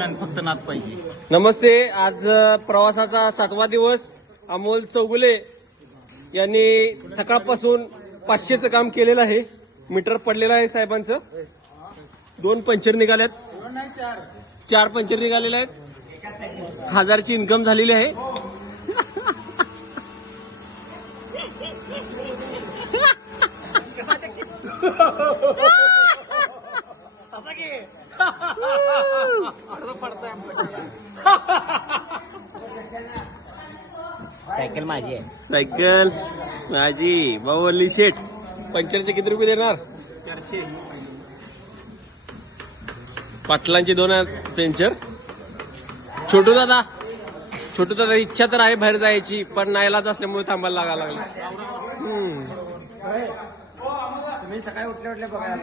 नाही, फक्त नाद पाहिजे. नमस्ते. आज प्रवासाचा 7वा दिवस. अमोल चौगुले यांनी सकाळपासून 500चं काम केलेलं आहे. मीटर पडलेलं आहे साहेबांचं. 2 पंचर निघाल्यात, 4 पंचर निघालेले आहेत. 1000ची इन्कम झालेली आहे. सायकल माझी आहे. सायकल माझी. बावली शेठ. पंचरचे किती रुपये देणार? 400. पाटलांचे 2 पंचर. छोटू दादा इच्छा तर आहे बाहेर जायची, पण नाईलाज असल्यामुळे थांबायला लागायला लागलं. तुम्ही सकाळी उठल्या बघायला